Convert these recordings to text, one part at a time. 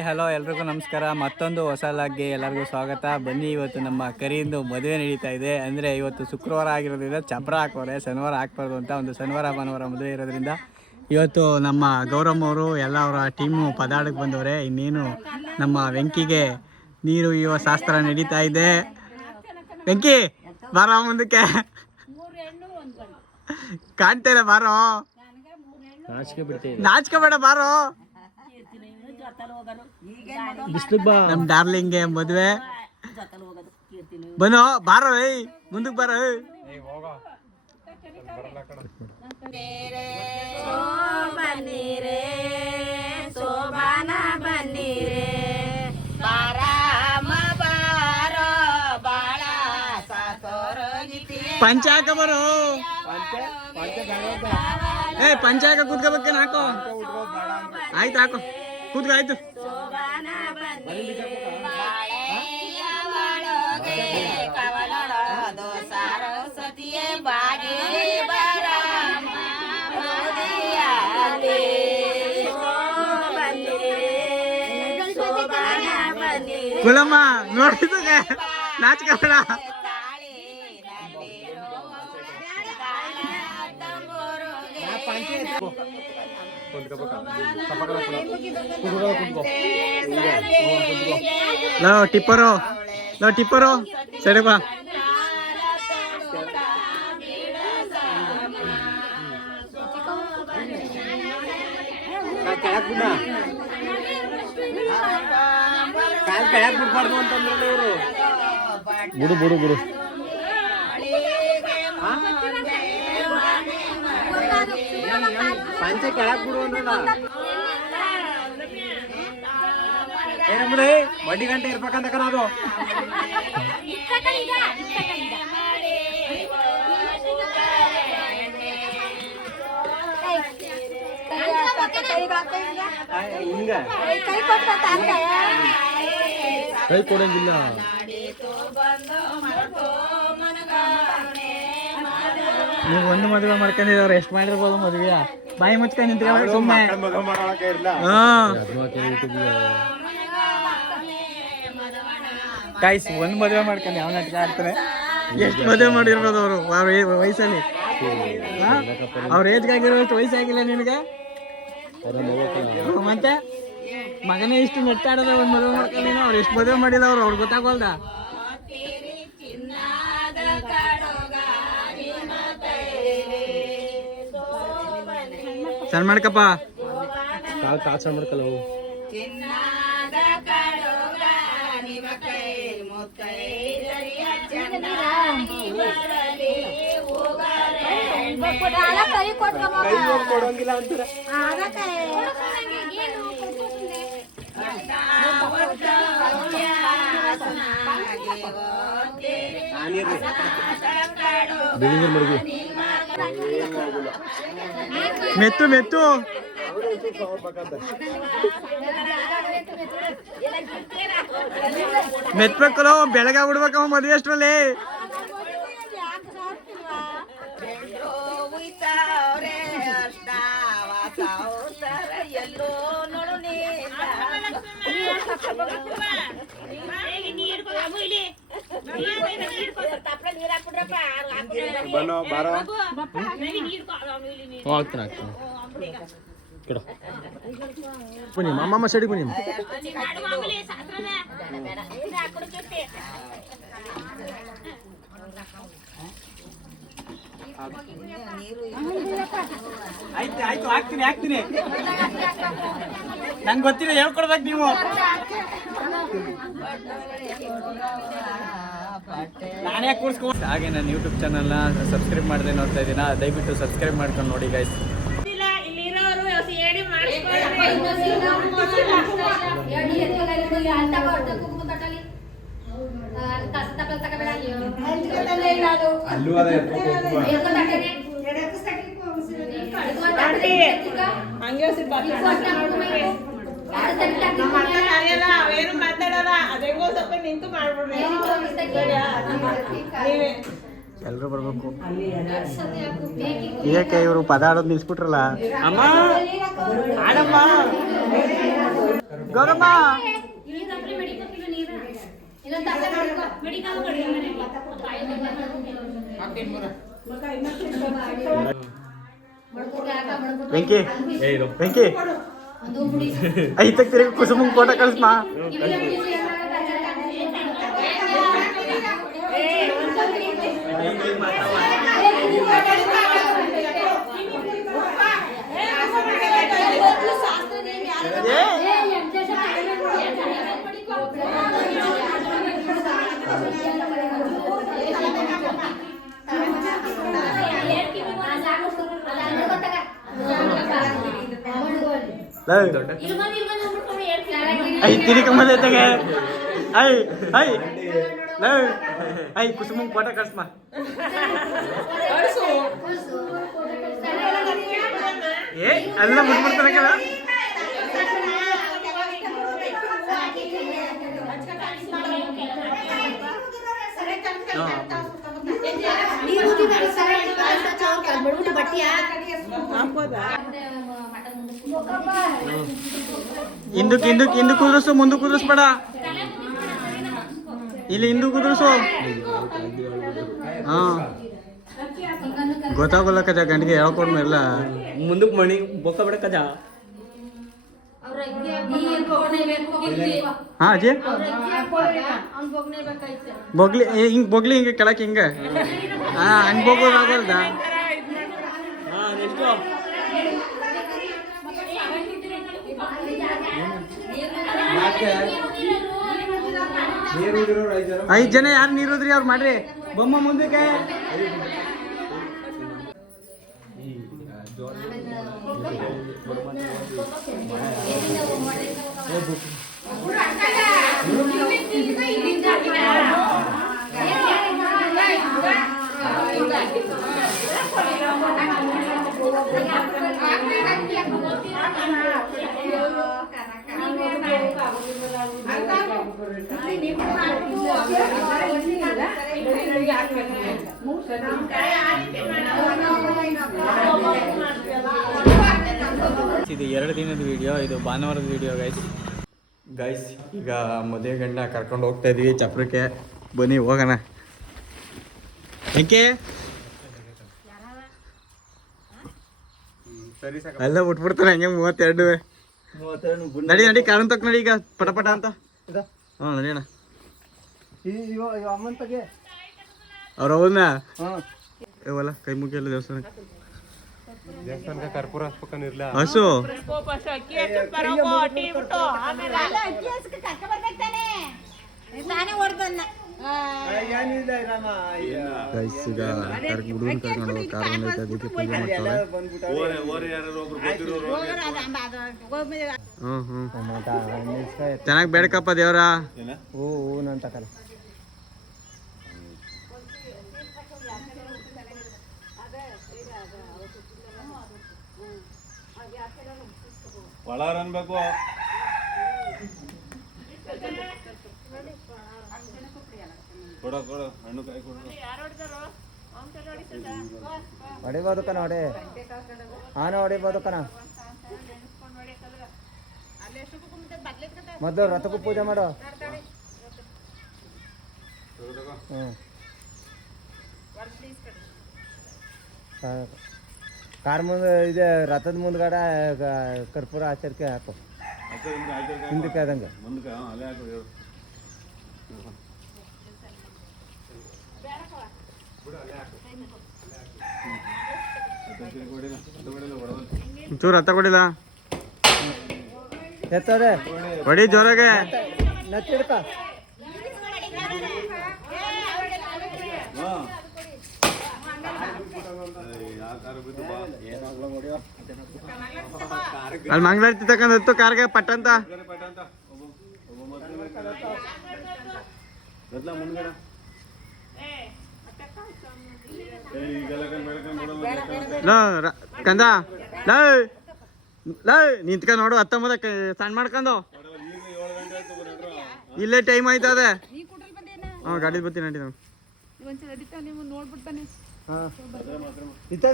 Hi hello ಎಲ್ರಿಗೂ ನಮಸ್ಕಾರ. ಮತ್ತೊಂದು ಹೊಸ ಲಾಗ್ಗೆ ಎಲ್ಲರಿಗೂ ಸ್ವಾಗತ. ಬನ್ನಿ, ಇವತ್ತು ನಮ್ಮ ಕರಿಯಿಂದ ಮದುವೆ ನಡೀತಾ ಇದೆ. ಅಂದರೆ ಇವತ್ತು ಶುಕ್ರವಾರ ಆಗಿರೋದ್ರಿಂದ ಚಪ್ರ ಹಾಕೋರೆ, ಶನಿವಾರ ಹಾಕ್ಬಾರ್ದು ಅಂತ. ಒಂದು ಶನಿವಾರ ಭಾನುವಾರ ಮದುವೆ ಇರೋದ್ರಿಂದ ಇವತ್ತು ನಮ್ಮ ಗೌರಮ್ಮ ಅವರು ಎಲ್ಲ ಅವರ ಟೀಮು ಪದಾರ್ಡಕ್ಕೆ ಬಂದವರೆ. ಇನ್ನೇನು ನಮ್ಮ ವೆಂಕಿಗೆ ನೀರು ಇವ ಶಾಸ್ತ್ರ ನಡೀತಾ ಇದೆ. ವೆಂಕಿ ಬಾರೋ ಮುಂದಕ್ಕೆ, ಕಾಣ್ತಾ ಇಲ್ಲ ಬಾರೋ, ನಾಚಿಕೆ ಬೇಡ ಬಾರೋ. ನಮ್ ಡಾರ್ಲಿಂಗ್ಗೆ ಮದ್ವೆ ಬನ್ನೋ ಬಾರೋ, ಮುಂದಕ್ಕೆ ಬಾರೋ. ಪಂಚಾಕ ಬರೋ, ಪಂಚಾಕ ಕೂತ್ಕೋಬೇಕೇನು? ಹಾಕೋ, ಆಯ್ತು ಹಾಕೋ, ಕೂತ್ಕೋ, ಆಯ್ತು. ಕುಲಮ್ಮ ನೋಡಿದ ನಾಚಿಕೆ ಬೇಡ. ಲೋ ಟಿಪ್ಪರು, ಲೋ ಟಿಪ್ಪರು ಸರಿ ಬಾ. ಕೆಳಕ್ ಬಿಡ್ಬಾರ್ದು ಅಂತಂದ್ರೆ ಇವರು. ಬಿಡು ಬಿಡು ಬಿಡು. ಪಂಚೆ ಕೆಳಕ್ ಬಿಡು ಅಂದ್ರಲ್ಲ. ಏನಂದ್ರೆ ಬಡ್ಡಿ ಗಂಟೆ ಇರ್ಬೇಕಂತ ಅದು. ಹಿಂಗ ಕೈ ಕೊಡಂಗಿಲ್ಲ. ನೀವು ಒಂದು ಮದುವೆ ಮಾಡ್ಕೊಂಡಿದವ್ರು ಎಷ್ಟು ಮಾಡಿರ್ಬೋದು ಮದುವೆ? ಬಾಯಿ ಮುಚ್ಕೊಂಡು ನಿಂತ್ಕೊಳ್ಳಿ ಸುಮ್ಮನೆ. ಕಾಯ್ಸ್ ಒಂದು ಮದುವೆ ಮಾಡ್ಕೊಂಡು ಯಾವ ನಾಟಕ ಆಡ್ತಾರೆ? ಎಷ್ಟು ಮದುವೆ ಮಾಡಿರ್ಬೋದು ಅವರು ಅವ್ರ ವಯಸ್ಸಲ್ಲಿ? ಅವ್ರ ಏಜ್ಗಾಗಿರೋಷ್ಟು ವಯಸ್ಸಾಗಿಲ್ಲ ನಿನಗೆ? ಮತ್ತೆ ಮಗನೇ ಇಷ್ಟು ನೆಟ್ಟಾಡೋದ ಒಂದು ಮದುವೆ ಮಾಡ್ಕೊಂಡು ಅವ್ರು ಎಷ್ಟು ಮದುವೆ ಮಾಡಿಲ್ಲ ಅವ್ರು, ಅವ್ರಿಗೆ ಗೊತ್ತಾಗೋಲ್ದ? ಸಣ್ಣ ಮಾಡ್ಕಪ್ಪ, ಕಾಲ್ ಸಣ್ಣ ಮಾಡ್ಕಲ್ಲ. ಕೊಡಂಗಿಲ್ಲ ಅಂತೀರ. ಮೆತ್ತು ಮೆತ್ತು ಮೆತ್ಬೇಕಲ್ಲ, ಬೆಳಗ್ಗೆ ಬಿಡ್ಬೇಕವ ಮದುವೆ ಅಷ್ಟರಲ್ಲಿ. ಅಮ್ಮಮ್ಮ ಸಡಿ ಬನ್ನಿ. ಆಯ್ತು ಆಯ್ತು, ಹಾಕ್ತೀನಿ ಹಾಕ್ತೀನಿ. ನಂಗೆ ಗೊತ್ತಿಲ್ಲ, ಹೇಳ್ಕೊಡ್ಬೇಕು ನೀವು. ನಾನೇ ಕೂರ್ಸ್ಕೊ. ಹಾಗೆ ನನ್ನ ಯೂಟ್ಯೂಬ್ ಚಾನಲ್ನ ಸಬ್ಸ್ಕ್ರೈಬ್ ಮಾಡದೆ ನೋಡ್ತಾ ಇದ್ದೀನ, ದಯವಿಟ್ಟು ಸಬ್ಸ್ಕ್ರೈಬ್ ಮಾಡ್ಕೊಂಡು ನೋಡಿ ಗೈಸ್. ಎಲ್ಲರೂ ಬರ್ಬೇಕು. ಏಕೆ ಇವರು ಪದಾರ್ಥ ನಿಲ್ಸ್ಬಿಟ್ರಲ್ಲ? ಅಮ್ಮ ಆಡಮ್ಮ ಗೌರಮ್ಮ ವೆಂಕಿ ವೆಂಕಿ ಐತಕ್ ತಿರುಗಿ ಕುಸುಮ ಫೋಟೋ ಕಳಿಸ್ಮ ಐ ತಿರುಕಮ್ಮದ ಐತಗೆ ಐ ಐ ಐ ಕುಸುಮ ಫೋಟೋ ಕಳಿಸ್ಮ ಏ ಅಲ್ಲ ಮುಟ್ಬಿಡ್ತಾನೆ ಕಲ ಹಿಂದಕ್ಕೆ ಹಿಂದಕ್ಕೆ ಹಿಂದಕ್ಕೆ ಕುದುರಿಸು ಮುಂದಕ್ಕೆ ಕುದುರಿಸ್ಬೇಡ ಇಲ್ಲಿ ಹಿಂದಕ್ಕೆ ಕುದುರಿಸು ಹಾ ಗೊತ್ತಾಗಲ್ಲ ಕಜ ಗಂಡಿಗೆ ಹೇಳ್ಕೊಂಡ್ ಮೇಲ್ಲ ಮುಂದಕ್ಕೆ ಮಣಿ ಬೊಕ್ಕ ಬಿಡ ಕಜ ಹಾ ಅಜ್ಜಿ ಬೊಗ್ಲಿ ಹಿಂಗ್ ಬೊಗ್ಲಿ ಹಿಂಗೆ ಕೆಳಕ್ಕೆ ಹಿಂಗೆ ಹಾ ಹಂಗ್ ಬೋಗೋದಾಗಲ್ದ ಐದ್ ಜನ ಯಾರು ನೀರುದ್ರಿ ಅವ್ರು ಮಾಡ್ರಿ ಬೊಮ್ಮ ಮುಂದಕ್ಕೆ ಇದು 2 ದಿನದ ವಿಡಿಯೋ, ಇದು ಭಾನುವಾರದ ವಿಡಿಯೋ ಗೈಸ್. ಈಗ ಮದುವೆ ಗಂಡ ಕರ್ಕೊಂಡು ಹೋಗ್ತಾ ಇದೀವಿ ಚಪ್ರಕ್ಕೆ. ಬನ್ನಿ ಹೋಗೋಣ. ಏಕೆ ಎಲ್ಲ ಬಿಟ್ಬಿಡ್ತಾನೆ ಹಂಗೆ 32 ನಡಿ ನಡಿ ಕಾರಣ ತಕ್ಕ ನಡಿ ಈಗ ಪಟಪಟ ಅಂತ. ಹ್ಞೂ ನಡಿಯೋಣ. ಅವ್ರ ಅವನ್ನ ಇವಲ್ಲ ಕೈ ಮುಗಿಯಲ್ಲ ದೇವಸ್ಥಾನಕ್ಕೆ ಕರ್ಪೂರ ಹಸು ಹುಡುಗನ್ ಕರ್ಕೊಂಡು ಕಾರ್ ಬಂದೈತೆ ಅದಕ್ಕೆ ಪೂಜೆ ಮಾಡ್ತಾರೆ. ಚೆನ್ನಾಗಿ ಬೇಡಕಪ್ಪ ದೇವ್ರ. ಹೂ ನಂತ ಕಲ ಒಳಾರ ಅನ್ಬೇಕು. ಕೊಡ ಕೊಡ ಹಣ್ಣು ಕಾಯಿ ಕೊಡ. ಹೊಡಿಬೋದು ಕಣ ಹೊಡೆ ಆನ ಹೊಡಿಬೋದು ಕಣ. ಮೊದಲು ರಥಕ್ಕೂ ಪೂಜೆ ಮಾಡೋ. ಕಾರ್ ಮುಂದೆ ಇದೆ ರಥದ ಮುಂದ್ಗಡೆ ಕರ್ಪೂರ ಆಚರಿಕೆ ಹಾಕು ಹಿಂದಕ್ಕೆ ಆದಂಗೆ. ಚೂರು ಹತ್ತ ಕೊಡಿಲ್ಲ ಎತ್ತರೆ ಹೊಡಿ ಜೋರಾಗೆ ನಚ್ಚಿಡ್ಕ. ಅಲ್ಲಿ ಮಂಗಳಾರತಿ ತಕೊಂಡ್ ಕಾರ್ಗೆ ಪಟ್ಟಂತ ಕಂದ ನಿಂತ್ಕ ನೋಡು. 19 ಸಣ್ಣ ಮಾಡ್ಕೊಂಡು ಇಲ್ಲೇ ಟೈಮ್ ಆಯ್ತದೆ. ಹಾ ಗಾಡಿ ಬರ್ತೀನಿ ನಡಿ ನಾನು.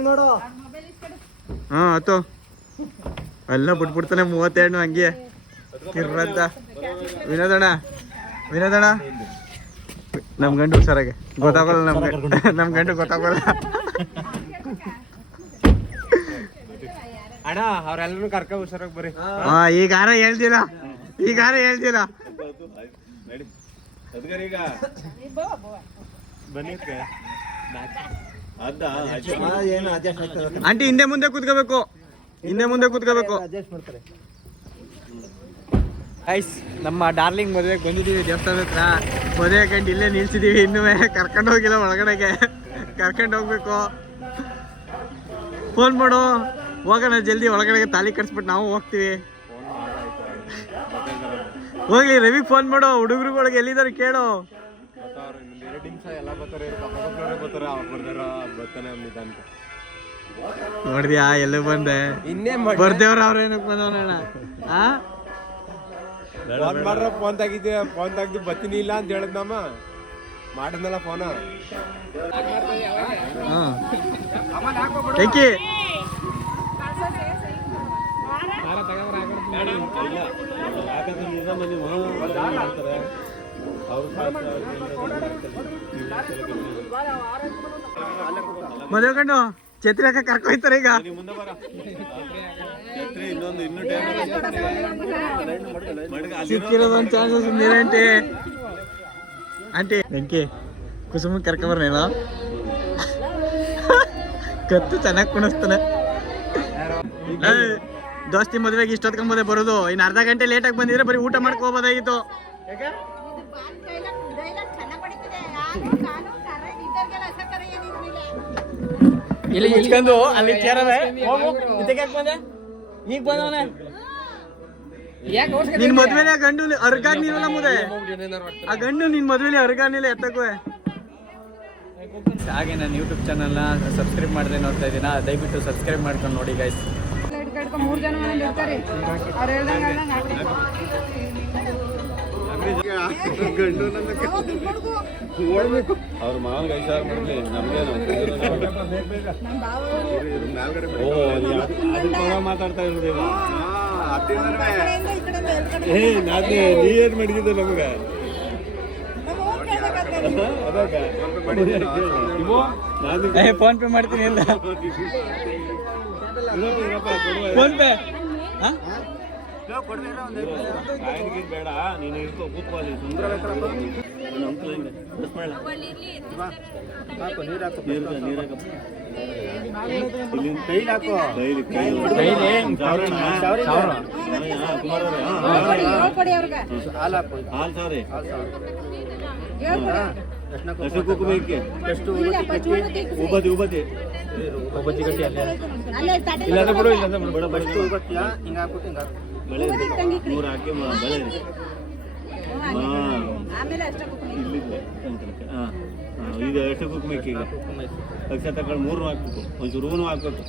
ನೋಡು ಹಾ ಆಯ್ತು ಎಲ್ಲ ಬಿಟ್ಬಿಡ್ತಾನೆ 32 ಹಂಗೆ. ಕಿರ್ರದ್ದ ವಿನೋದಣ್ಣ ನಮ್ ಗಂಡು ಹುಷಾರಾಗೆ ಗೊತ್ತಾಗಲ್ಲ ನಮ್ ಗಂಡು ಗೊತ್ತಾಗಲ್ಲ ಅಣ್ಣ ಅವ್ರೆಲ್ಲರೂ ಕರ್ಕ ಹುಷಾರಾಗಿ ಬರ್ರಿ. ಈಗಾರ ಹೇಳ್ತಿಲ್ಲ ನಡಿ ಅದ್ಗಾರ ಈಗ ಬನ್ನಿ ಅದ್ದ ಆಂಟಿ ಹಿಂದೆ ಮುಂದೆ ಕೂತ್ಕೋಬೇಕು ಐಸ್ ನಮ್ಮ ಡಾರ್ಲಿಂಗ್ ಮದುವೆಗೆ ಬಂದಿದ್ದೀವಿ ದೇವಸ್ಥಾನದ ಹತ್ರ. ಮದುವೆ ಕಂಡು ಇಲ್ಲೇ ನಿಲ್ಸಿದೀವಿ, ಇನ್ನೂ ಕರ್ಕೊಂಡು ಹೋಗಿಲ್ಲ ಒಳಗಡೆಗೆ, ಕರ್ಕೊಂಡು ಹೋಗ್ಬೇಕು. ಫೋನ್ ಮಾಡು ಹೋಗೋಣ ಜಲ್ದಿ ಒಳಗಡೆಗೆ, ತಾಲಿ ಕಟ್ಸ್ಬಿಟ್ಟು ನಾವು ಹೋಗ್ತೀವಿ. ಹೋಗ್ಲಿ ರವಿಗೆ ಫೋನ್ ಮಾಡು, ಹುಡುಗರುಗಳಿಗೆ ಎಲ್ಲಿದ್ದಾರೆ ಕೇಳು. 2 ನಿಮಿಷ ಎಲ್ಲ ಬರ್ತಾರೆ, ಬರ್ತಾನೆ ನಿಧಾನಕ್ಕೆ. ನೋಡಿದ್ಯಾ ಎಲ್ಲೂ ಬಂದೆ ಇನ್ನೇ ಬರ್ದೇವ್ರ ಅವ್ರ ಏನಕ್ಕೆ ಬಂದವನಣ್ಣ. ಫೋನ್ ಮಾಡ್ರ ಫೋನ್ ತೆಗ್ದು ಬರ್ತೀನಿ ಇಲ್ಲ ಅಂತ ಹೇಳಿದ್ನಮ್ಮ, ಮಾಡಿದ್ನಲ್ಲ ಫೋನ್. ಏಕಿ ಮದುವೆ ಕಂಡು ಛತ್ರಿ ಹಾಕ ಕರ್ಕೊಯ್ತಾರೆ ಈಗ. ಸಿಕ್ಕಿರೋದೊಂದು ಚಾನ್ಸಸ್ ನೀರೇಂಟಿ ಆಂಟಿ ಬೆಂಕಿ ಕುಸುಮ ಕರ್ಕೊಂಬರ್ನೇನೋ. ಕತ್ತು ಚೆನ್ನಾಗಿ ಕುಣಿಸ್ತಾನೆ. ದೋಸ್ತಿ ಮದುವೆಗೆ ಇಷ್ಟೊತ್ಕೊಂಬೋದೆ ಬರೋದು, ಇನ್ನು ಅರ್ಧ ಗಂಟೆ ಲೇಟಾಗಿ ಬಂದಿದ್ರೆ ಬರೀ ಊಟ ಮಾಡ್ಕೋಬೋದಾಗಿತ್ತು. ಇಲ್ಲಿ ಇಟ್ಕೊಂಡು ಅಲ್ಲಿ ಚೇರವೆ ಈಗ ಬಂದವನೆ. ನಿನ್ ಮದ್ವೆಲಿ ಆ ಗಂಡು ಅರ್ಗಾಗ್ ನೀವಲ್ಲ ಮುದೆ, ಆ ಗಂಡು ನಿನ್ ಮದ್ವೆಲಿ ಅರ್ಗಾನಿಲ್ಲ ಎತ್ತಕ್ಕುವೆ. ಹಾಗೆ ನನ್ನ ಯೂಟ್ಯೂಬ್ ಚಾನಲ್ನ ಸಬ್ಸ್ಕ್ರೈಬ್ ಮಾಡದೆ ನೋಡ್ತಾ ಇದ್ದೀನ, ದಯವಿಟ್ಟು ಸಬ್ಸ್ಕ್ರೈಬ್ ಮಾಡ್ಕೊಂಡು ನೋಡಿ ಗೈಸ್. 3 ಜನ ಇರ್ತಾರೆ, ಅವ್ರು ಹೇಳ್ದಂಗೆ ಅವ್ರ ಮಾವನ್ಗೆ 5 ಸಾವಿರ ಮಾಡ್ಲಿ, ನಮ್ಗೇನು ಮಾತಾಡ್ತಾ ಇರೋದಿಲ್ಲ. ನೀ ಏನ್ ಮಾಡಿದ್ದೆ ನಮ್ಗೆ ಫೋನ್ ಪೇ ಮಾಡ್ತೀನಿ ಎಲ್ಲ. ಫೋನ್ ಪೇ ಬೇಡ, ನೀನು ಇರ್ಕೋ ಕೂತ್ಕೊಳ್ಳಿ. ಈಗ ಎಷ್ಟು ಕುಕ್ಬೇಕು, ಈಗ ಲಕ್ಷ ತಗೊಂಡು 3 ಹಾಕ್ಬೇಕು, ಒಂಚೂರು ಹೂನು ಹಾಕ್ಬೇಕು.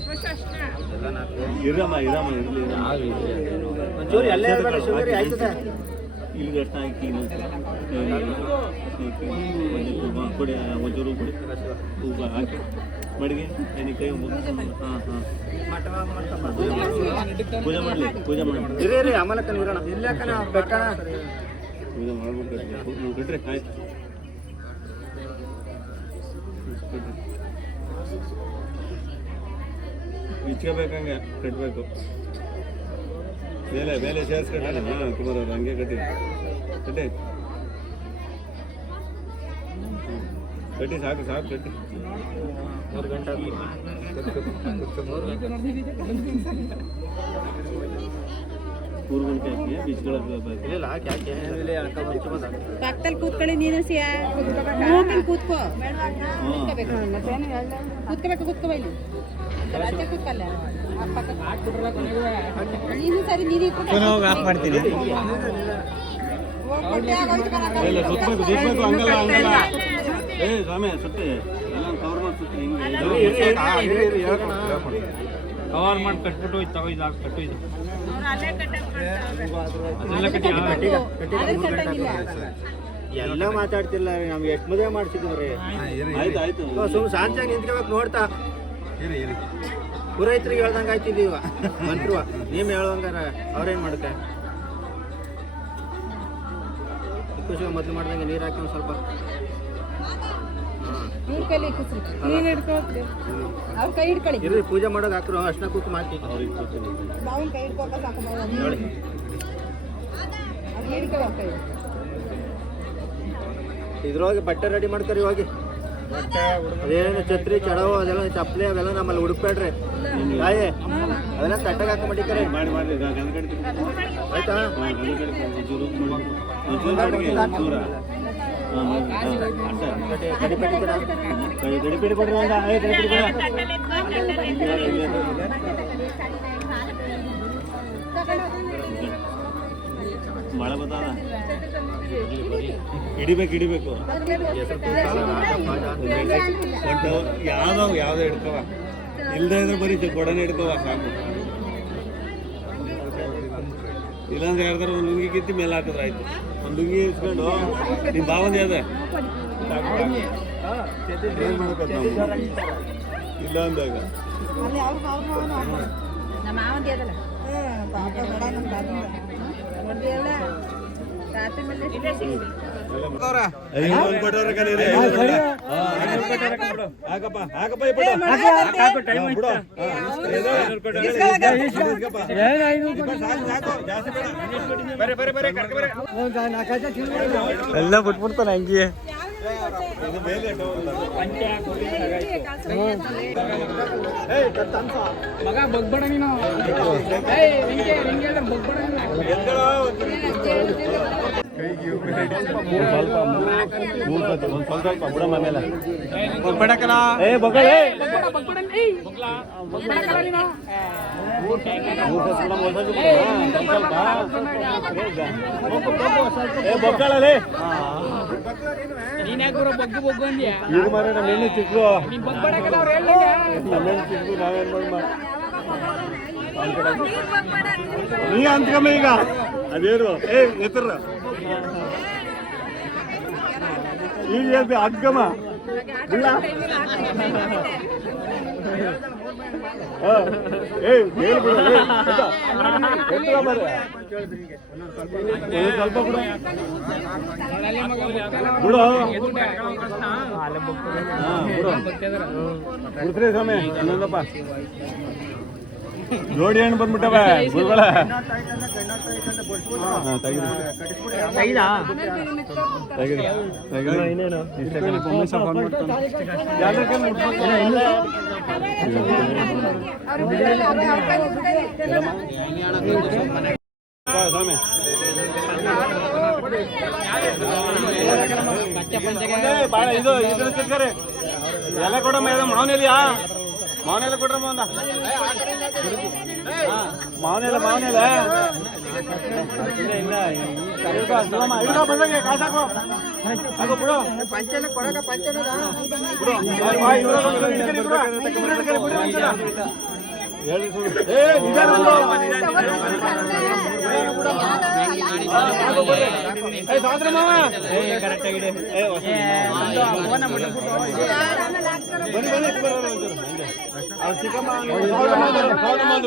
ಇರಮ್ಮ ಇರಲಿ ಈಗ ಎಷ್ಟು ಹಾಕಿ ಕೊಡಿ, ಒಂಚೂರು ಕೊಡಿ ಹೂವು ಹಾಕಿ ಮಡಿಗೆ ಏನಕ್ಕೆ ಕೈ. ಪೂಜೆ ಮಾಡಲಿ, ಪೂಜೆ ಮಾಡಿ ಪೂಜೆ ಮಾಡ್ಬಿಟ್ಟು ಕಟ್ರಿ. ಆಯ್ತು ಇಚ್ಕೋಬೇಕಂಗೆ ಕಟ್ಟಬೇಕು. ಮೇಲೆ ಸೇರ್ಸ್ ಕಟ್ಟಿ. ಕುಮಾರ್ ಅವ್ರು ಹಂಗೆ ಕಟ್ಟಿ ಸಾಕು ಕಟ್ಟಿ. 3 ಗಂಟೆ ಹಾಕಿ ಬೀಚ್ಗಳ ಪಕ್ಕದಲ್ಲಿ ಕೂತ್ಕೊಳ್ಳಿ, ನೀನು ಕೂತ್ಕೋ, ಕೂತ್ಕೋಬೇಕು ಇಲ್ಲಿ ಕೂತ್ಕಲ್ಲ. ನೀನು ಸರಿ, ನೀನು ಆಫ್ ಮಾಡ್ತೀನಿ. ಸುತ್ತಬೇಕು ಹಂಗಲ್ಲ. ಸ್ವಾಮಿ ಸುತ್ತಿ ಎಲ್ಲ ಕವರ್ ಮಾಡಿ ಸುತ್ತಿ ಕವರ್ ಮಾಡಿ ಕಟ್ಬಿಟ್ಟು ಕಟ್ಟಿದ್ದು ಎಲ್ಲ ಮಾತಾಡ್ತಿಲ್ಲ. ನಮ್ಗೆ ಎಷ್ಟು ಮದುವೆ ಮಾಡ್ತಿದ್ವಿ. ಆಯ್ತು ಸುಮ್ಮನೆ ಶಾಂತಿಯಾಗಿ ನಿಂತ್ಕೋಬೇಕು ನೋಡ್ತಾ. ಪುರೋಹಿತರಿಗೆ ಹೇಳ್ದಂಗೆ ಆಯ್ತಿದ್ದೀವ ಮಂತ್ರುವ, ನೀವು ಹೇಳುವಂಗಾರ ಅವ್ರೇನು ಮಾಡ್ತಾರೆ. ಖುಷಿ ಮೊದಲು ಮಾಡ್ದಂಗೆ ನೀರು ಹಾಕಿ ಒಂದು ಸ್ವಲ್ಪ ಇವ್ರ ಕೈಲಿ ಇಕ್ಕಿಸ್ರಿ ನೀನು ಹಿಡ್ಕೊಳ್ತೀರಿ ಅವ್ರ ಕೈ ಹಿಡ್ಕೊಳ್ಳಿ ಇರ್ರಿ ಪೂಜೆ ಮಾಡೋಕೆ ಹಾಕ್ರು ಅರ್ಶಿನ ಕುಂಕುಮ ಹಾಕಿ ಬಾವಿನ ಕೈ ಹಿಡ್ಕೊಳ್ಕ ಸಾಕು ನೋಡಿ ಅದು ಹಿಡ್ಕೊಳ್ಳೋ ಕೈ ಇದ್ರೊಳಗೆ ಬಟ್ಟೆ ರೆಡಿ ಮಾಡ್ಕೊರಿ ಹೋಗಿ ಅದೇನು ಛತ್ರಿ ಚಡವು ಅದೆಲ್ಲ ಚಪ್ಪಲಿ ಅವೆಲ್ಲ ನಮ್ಮಲ್ಲಿ ಹುಡುಕ್ಬೇಡ್ರಿ ತಾಯಿ ಅವೆಲ್ಲ ತಟ್ಟಗೆ ಹಾಕಿ ಮಡಿಕರಿ ಮಾಡಿ ಆಯ್ತಾ ಗಡಿಪಿಡಿ ಕೊಡ್ರಿ ಒಂದ ಮಳೆ ಬರ್ತದ ಹಿಡಿಬೇಕು ಒಟ್ಟು ಯಾವ್ದೋ ಹಿಡ್ಕವ ಇಲ್ದೇ ಇದ್ರೆ ಬರೀ ಕೊಡನೆ ಹಿಡ್ಕವ ಸಾಕು ಇಲ್ಲಾಂದ್ರೆ ಯಾರ್ದಾರ ಒಂದು ಲುಂಗಿ ಕಿತ್ತಿ ಮೇಲೆ ಹಾಕಿದ್ರೆ ಆಯ್ತು ಒಂದು ಲುಂಗಿ ಇಸ್ಕೊಂಡು ನಿಮ್ಮ ಭಾವಂದ ಅದೇ ಏನ್ ಮಾಡ್ಬೇಕು ಇಲ್ಲ ಅಂದಾಗ ಅಲ್ಲಿ ನಮ್ಮ ಮಾವಂದಿ ಅದಲ್ಲ ಪಾಪ ಬೇಡ ನಮ್ಮ ಬಾಬು ಎಲ್ಲ ರಾತ್ರಿ ಮೇಲೆ ಎಲ್ಲ ಬಿಟ್ಬಿಡ್ತಾನೆ ಹಂಗೆ ಮಗ ಬಗ್ಬೇಡ ನೀನು ಸ್ವಲ್ಪ ಬುಡ ಮನೇಲೆ ಇದು ಮಾರ ನಮ್ಮ ಎಣ್ಣೆ ಚಿಕ್ಕು ನಮ್ಮ ಎಣ್ಣೆ ಚಿಕ್ಕು ನಾವೇನ್ ನೀ ಅಂತ್ಕಮ್ಮ ಈಗ ಅದೇನು ಎತ್ತರ ಈಗ ಅದ್ಕಮ್ಮ ಇಲ್ಲ ಹೇಳ್ಬಿಡು ಸ್ವಲ್ಪ ಬಿಡು ಬಿಡ್ತೀರಿ ಸ್ವಾಮಿ ಇನ್ನೊಂದಪ್ಪ ಜೋಡಿ ಹಣ್ಣು ಬಂದ್ಬಿಟ್ಟವ ಗುರುಗಳ ಸ್ವಾಮಿ ಬಾಳ ಇದು ಇದನ್ನ ತಿರ್ಗಾರೆ ಎಲ್ಲ ಕೊಡಮ್ಮ ಮಾವನೆಲಿಯಾ ಮಾವನೆಲ್ಲ ಕೊಡ್ರಮ್ಮ ಒಂದ ಮಾವನೆಲ್ಲ ಇಲ್ಲ ಬಂದಂಗೆ ಕಾಸಾಕು ಹಾಕು ಬಿಡು ಹೇಳಿ ಸಾಂದ್ರ ಮಾವ ಕರೆಕ್ಟಾಗಿದೆ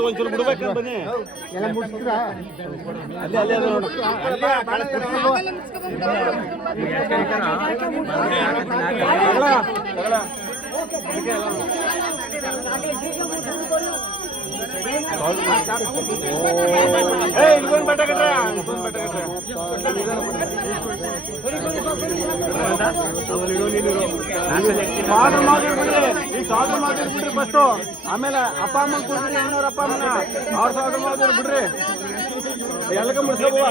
ಒಂಚೂರು ಬಿಡ್ಬೇಕಂತ ಬನ್ನಿ ಎಲ್ಲ ಮುಗಿಸ್ತೀರಾ ಅಲ್ಲಿ ಅಲ್ಲಿ ಅದು ನೋಡು ಇಲ್ಗೊಂದು ಬಟ್ಟ ಕಟ್ರ ಈಗ ಸಾವಿರ ಮಾತಾಡ್ಬಿಡ್ರಿ ಫಸ್ಟು ಆಮೇಲೆ ಅಪ್ಪ ಅಮ್ಮ ಕೊಡ್ರಿ ಇನ್ನೂರ ಅಪ್ಪ ಅಮ್ಮನ 6,000 ಮಾತಾಡ್ ಬಿಡ್ರಿ ಎಲ್ಲಕ ಮುಡ್ಸ್ಕೋಬ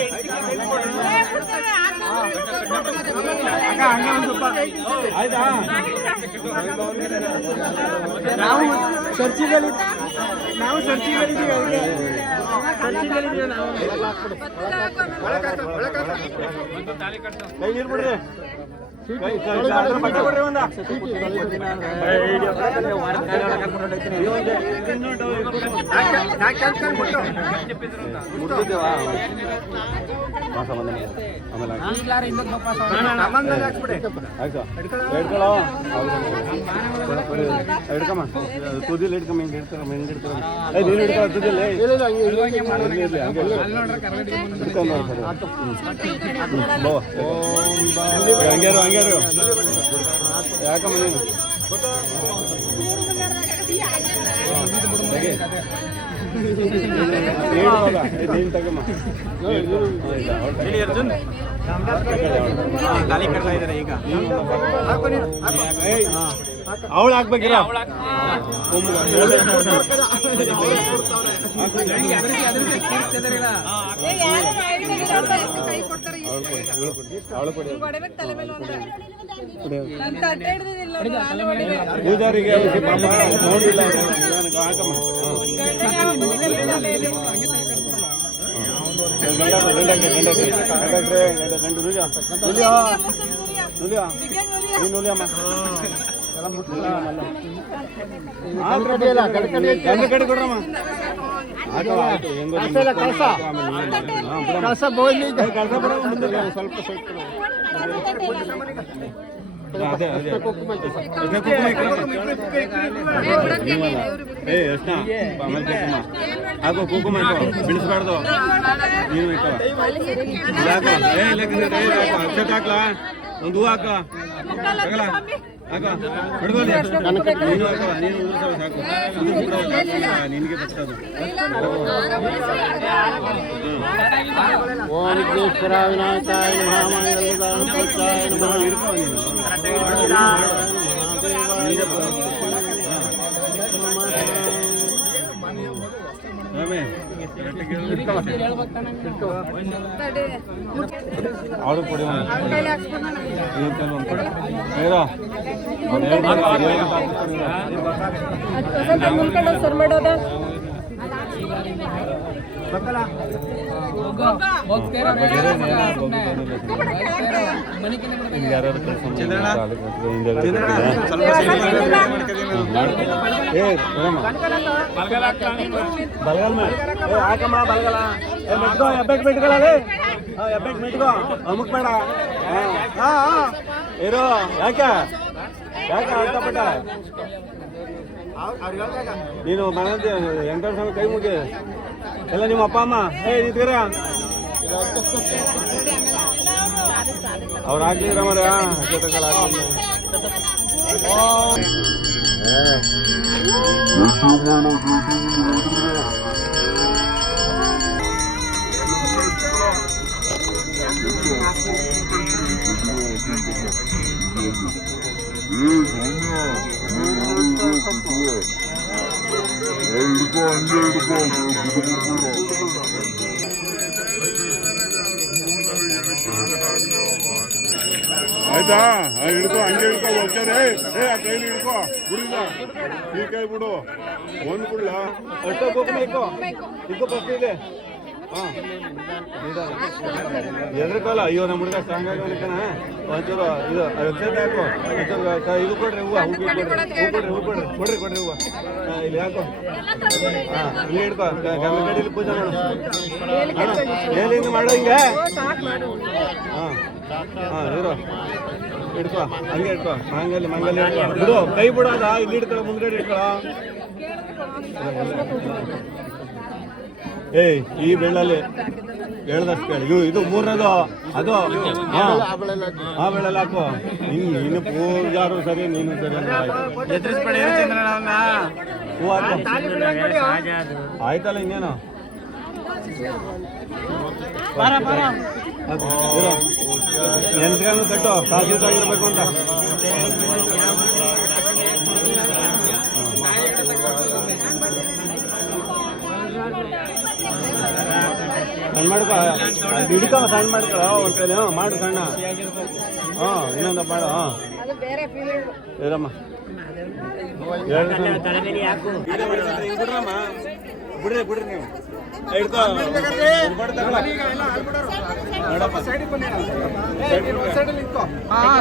ಅಕ್ಕ ಹಂಗೆ ಒಂದು ಸ್ವಲ್ಪ ಆಯ್ತಾ ನಾವು ಸರ್ಚಿಗಳಿದ್ದೀವಿ ಅವ್ರಿಗೆ ಸರ್ಚಿಗಳಿದ್ದೀವಿ ನಾವು ಕೈ ನೀರು ಬಿಡ್ರಿ ಬಟ್ಟೆ ಕೊಡ್ರಿ ಒಂದ ಹಿಡ್ಕಮ್ಮ ತುದಿಲ್ ಹಿಡ್ಕಮ್ಮ ಹಿಂಗೆ ಹಿಡ್ಕಮ್ಮ ಹಿಂಗೆ ಹಿಡ್ಕಮ್ಮ ನೀನು ಹಿಡ್ಕೊ ತುದಿಲ್ಲ ಹಂಗ್ಯಾರು ಹಂಗ್ಯಾರು ಯಾಕಮ್ಮ ನೀನು ನೀನು ತಗಮ್ಮ ಅರ್ಜುನ್ ಖಾಲಿ ಕಟ್ತಾ ಇದ್ದಾರೆ ಈಗ. ಅವಳು ಹಾಕ್ಬೇಕಿರ ಪೂಜಾರಿಗೆ ನೋಡಿಲ್ಲ ಹಾಕಮ್ಮ ಕಡೆ ಕೊಡ್ರಮ್ಮ ಸ್ವಲ್ಪ ಎಷ್ಟ ಹಾಕೋ ಕುಂಕುಮ ಬಿಡಿಸ್ಬಾರ್ದು ನೀನು ಅಕ್ಷತೆ ಹಾಕ್ಲಾ ಒಂದು ಹೂ ಹಾಕ ಹಾಕ ಹಿಡ್ಕೊಳ್ಳಿ ನೀನು ಹಾಕ ನೀನು ಊರ್ಸವ ಸಾಕು ನಿನಗೆ ಬರ್ತದು ಓಂ ವಿಘ್ನೇಶ್ವರ ವಿನಾಯಕಾಯ ನಮಃ ಮಂಗಲದಾಯ ನಮಃ ಹಿಡ್ಕೊ ನೀನು ಅವಳು ಕೊಡಿ ಸರ್ ಮಾಡೋದ ಯಾರು ಕೆಲಸ ಬಲ್ಗಲ್ ಹಾಕಮ್ಮ ಬಲ್ಗಲ ಮೆಟ್ಕೋ ಎಬ್ಬೆಟ್ ಮೆಟ್ಕೊಳ್ಳಿ ಎಬ್ಬೆಟ್ ಮೆಟ್ಕೋ ಅಮುಕ್ ಬೇಡ ಇರೋ ಯಾಕೆ ಯಾಕೆ ಅಂತಪಟ್ಟ ನೀನು ಮನೆ ಎಂಟರ ಸಮಯ ಕೈ ಮುಗಿ ಎಲ್ಲ ನಿಮ್ಮ ಅಪ್ಪ ಅಮ್ಮ ನಿಂತ್ಕರ ಅವ್ರು ಆಗ್ಲಿರ ಮರ ಆಯ್ತಾ ಹಿಡ್ಕೊ ಹಂಗೆ ಹಿಡ್ಕೊ ಹೋಗ್ತಾರೆ ಆ ಕೈಲಿ ಹಿಡ್ಕೊ ಬಿಡಿಲ್ಲ ಈ ಕೈ ಬಿಡು ಒಂದು ಬಿಡ್ಲ ಅಷ್ಟೇ ಹೋಗ್ಬೇಕು ಇಕ್ಕೋ ಫಸ್ಟ್ ಇದೆ ಹಾಂ ಎದ್ರಕಲ್ಲ ಅಯ್ಯೋ ನಮ್ಮ ಹುಡುಗ ಸ್ಟ್ರಾಂಗ್ ಆಗಿರ್ಕಣ ಒಂಚೂರು ಇದು ಅಕ್ಷತೆ ಹಾಕು ಒಂಚೂರು ಇದು ಕೊಡ್ರಿ ಹೂವು ಹೂ ಕೊಡ್ರಿ ಹೂ ಕೊಡ್ರಿ ಕೊಡ್ರಿ ಕೊಡ್ರಿ ಹೂವು ಇಲ್ಲಿ ಹಾಕು ಹಾಂ ಇಲ್ಲಿ ಹಿಡ್ಕೊ ಗಂಗಾ ಗಡಿಲಿ ಪೂಜೆ ಮಾಡು ಏನಿಂದ ಮಾಡೋ ಹಿಂಗೆ ಹಾಂ ಹಾಂ ಇರೋ ಹಿಡ್ಕೊ ಹಂಗೆ ಹಿಡ್ಕೊ ಮಂಗಲ್ಲಿ ಹಿಡ್ಕೊ ಬಿಡು ಕೈ ಬಿಡೋದ ಇಲ್ಲಿ ಹಿಡ್ಕೊಳ್ಳೋ ಮುಂದ್ಗಡೆ ಹಿಡ್ಕೊಳ್ಳೋ ಏಯ್ ಈ ಬೆಳ್ಳಲ್ಲಿ ಹೇಳ್ದಷ್ಟು ಕೇಳಿ ಇದು ಮೂರನೇದು ಅದು ಆ ಬೆಳ್ಳಲ್ಲಿ ಹಾಕು ನೀನು ಪೂಜಾರು ಸರಿ ನೀನು ಸರಿ ಹೂ ಹಾಕು ಆಯ್ತಲ್ಲ ಇನ್ನೇನು ನೆನ್ಸ್ಕೊಂಡು ಕಟ್ಟು ಶಾಶ್ವತವಾಗಿರ್ಬೇಕು ಅಂತ ಸಣ್ಣ ಮಾಡ್ಕೊ ಹಿಡ್ಕೊ ಸಣ್ಣ ಮಾಡ್ಕೊಳ ಒಂದು ಕೈಲಿ ಮಾಡು ಸಣ್ಣ ಹಾಂ ಇನ್ನೊಂದು ಮಾಡು ಹಾಂ ಇರಮ್ಮ ಬಿಡ್ರಮ್ಮ ಬಿಡ್ರಿ ಬಿಡ್ರಿ ನೀವು ಹಿಡ್ಕೊ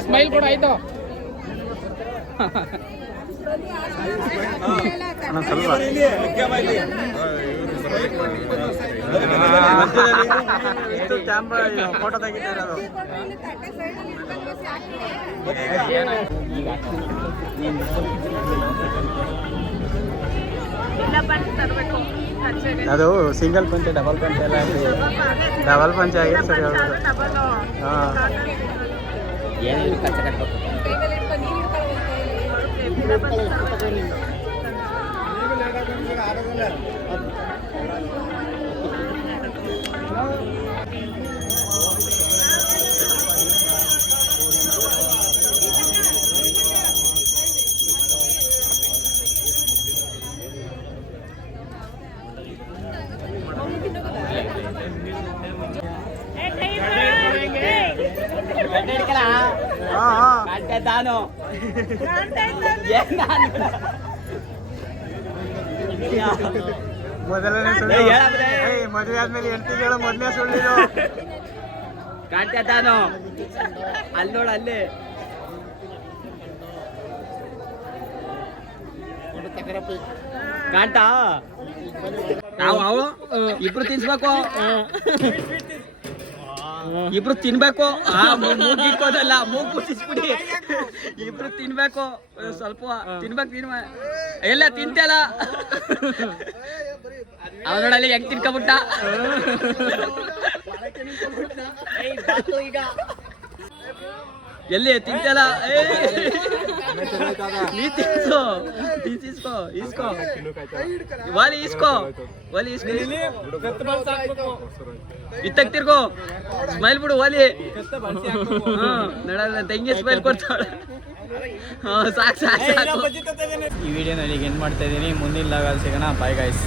ಸ್ಮೈಲ್ ಕೂಡ ಆಯ್ತು. ಫೋಟೋ ತೆಗಿತಾರೆ ಅದು. ಅದು ಸಿಂಗಲ್ ಪಂಚೆ ಡಬಲ್ ಪಂಚೆ ಎಲ್ಲ ಡಬಲ್ ಪಂಚೆ ಆಗಿದೆ ಸರಿ ಹೌದು. ಹಾಂ ಏನೇನು ಖರ್ಚು ಕಟ್ಬೇಕು. ಮೊದಲನೇ ಸುಳ್ಳು. ಮದುವೆ ಆದ್ಮೇಲೆ ಹೆಂಡತಿಗೆ ಹೇಳೋ ಮೊದಲನೇ ಸುಳ್ಳಿದು. ಕಾಣ್ತಾ ತಾನು ಅಲ್ಲಿ ನೋಡ ಅಲ್ಲಿ ಕಾಣ್ತಾ ನಾವು ಇಬ್ರು ತಿನ್ಸ್ಬೇಕು, ಇಬ್ರು ತಿನ್ಬೇಕು. ಮೂಗ್ ಇಟ್ಕೋದಲ್ಲ, ಮೂಗ್ ಕುಸಿಸ್ಬಿಡಿ. ಇಬ್ರು ತಿನ್ಬೇಕು, ಸ್ವಲ್ಪ ತಿನ್ಬೇಕು. ಎಲ್ಲ ತಿಂತಲ್ಲ ಅವನೋಡಲ್ಲಿ ಹೆಂಗ್ ತಿನ್ಕೊಬಿಟ್ಟ. ಎಲ್ಲಿ ತಿಂತಲ್ಲ ನೀ ತಿನ್ಸೋ, ಇಸ್ಕೋ ಇಸ್ಕೋ ವಾಲಿ ಇಸ್ಕೋ ವಾಲಿ ಇಸ್ಕೋ ಇತ್ತಕ್ ತಿರ್ಗೋ ಸ್ಮೈಲ್ ಬಿಡು ವಾಲಿ. ನೋಡಲ್ಲ ತಂಗಿ ಸ್ಮೈಲ್ ಕೊಡ್ತಾಳೆ. ಸಾಕು ಸಾಕು ಸಾಕು. ಈ ವಿಡಿಯೋನಲ್ಲಿ ಏನು ಮಾಡ್ತಾ ಇದ್ದೀನಿ, ಮುಂದಿನ ಲಾಗಲ್ಲಿ ಸಿಗೋಣ. Bye guys.